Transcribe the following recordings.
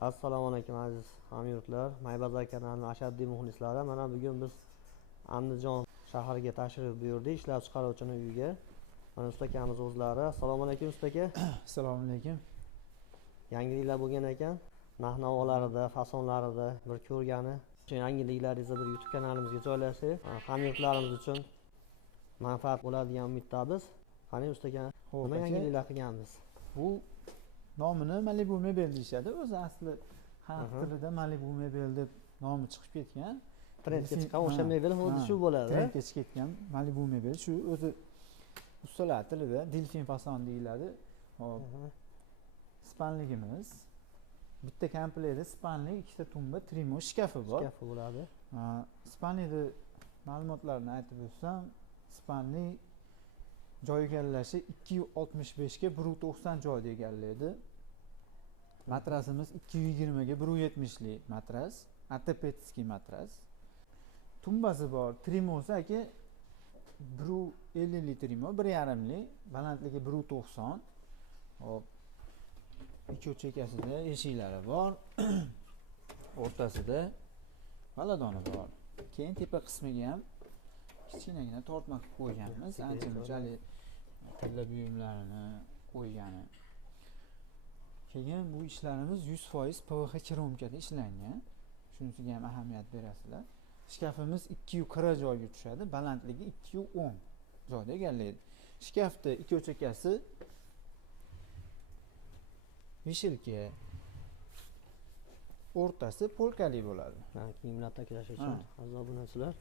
Assalomu alaykum aziz hamyurtlar. Maybazor kanalining ashaddiy muxlislari. Mana bugun biz Andijon shahriga tashrif buyurdik, ishlab chiqaruvchining uyiga. Mana usta akamiz o'zlari. Assalomu alaykum usta aka. Assalomu alaykum. Yangiliklar bo'lgan ekan. Narx-navolarida, fasonlarida bir ko'rgani. Shu yangiliklaringizni bir YouTube kanalimizga joylasak, hamyurtlarimiz uchun manfaat bo'ladigan umiddamiz. Qani usta aka, nima yangiliklar qilganmiz? Bu nomini Malibu Mebel deyishadi. O'zi asli xalq tilida Malibu Mebel deb nomi chiqib ketgan. Trendga chiqqan o'sha mebel xuddi shu bo'ladi. Trendga chiqib ketgan Malibu Mebel shu o'zi ustalar tilida delfin fason deyiladi. Hop. Spanligimiz bitta komplektda spanlik, ikkita tumba, trimo shkafi bor. Shkafi bo'ladi. Spanlikni ma'lumotlarini aytib o'tsam, spanlik joy egallashi 265 ga 190 joyda egallaydi. Matrasimiz 220 ga 170 lik matras, ortopedskiy matras. Tumbasi bor, trimosi aka 150 lik trimo, 1,5 lik, balandligi 190. Hop. Ikki chekkasida eshiklari bor. O'rtasida baladoni bor. Keyin tepa qismiga ham kichkinagina tortma qilib qo'yganmiz. Ancha munchalik tilla buyumlarini qo'ygani. Keyin bu ishlarimiz 100% PVH kromkada ishlangan. Shunisiga ham ahamiyat berasizlar. Shkafimiz 240 joyga tushadi, balandligi 210 joyda egallaydi. Shkafda ikki chekkasi vishilka, o'rtasi polkali bo'ladi. Kiyimlar taklash uchun aziz obunachilar.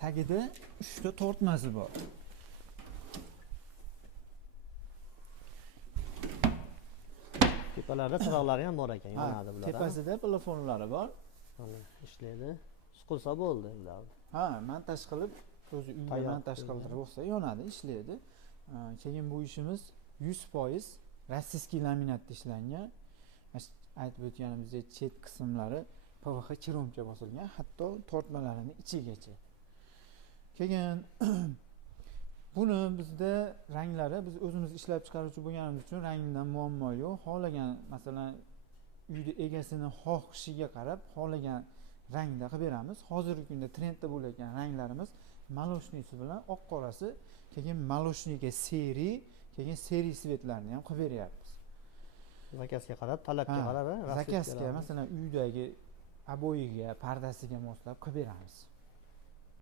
Tagida 3 ta tortmasi bor. Tepalarda chiroqlari ham bor ekan, yonadi bular. Tepasida plafonlari bor. Mana ishlaydi. Siqilsa bo'ldi bular. Montaj qilib, o'zi uyga montaj qildirib bo'lsa yonadi, ishlaydi. Keyin bu ishimiz 100% rossiyskiy laminatda ishlangan. Aytib o'tganimizdek chet qismlari PVH kromka bosilgan, hatto tortmalarining ichigacha. Keyin buni bizda ranglari, biz o'zimiz ishlab chiqaruvchi bo'lganimiz uchun rangdan muammo yo'q. Xohlagan, masalan, uyda egasini xohishiga qarab xohlagan rangda qilib beramiz. Hozirgi kunda trendda bo'layotgan ranglarimiz moloshnisi bilan oq qorasi, keyin moloshniga seri, keyin seri svetlarni ham qilib beryapmiz. Zakazga qarab, talabga qarab, zakazga, masalan, uydagi aboyiga, pardasiga moslab qilib beramiz.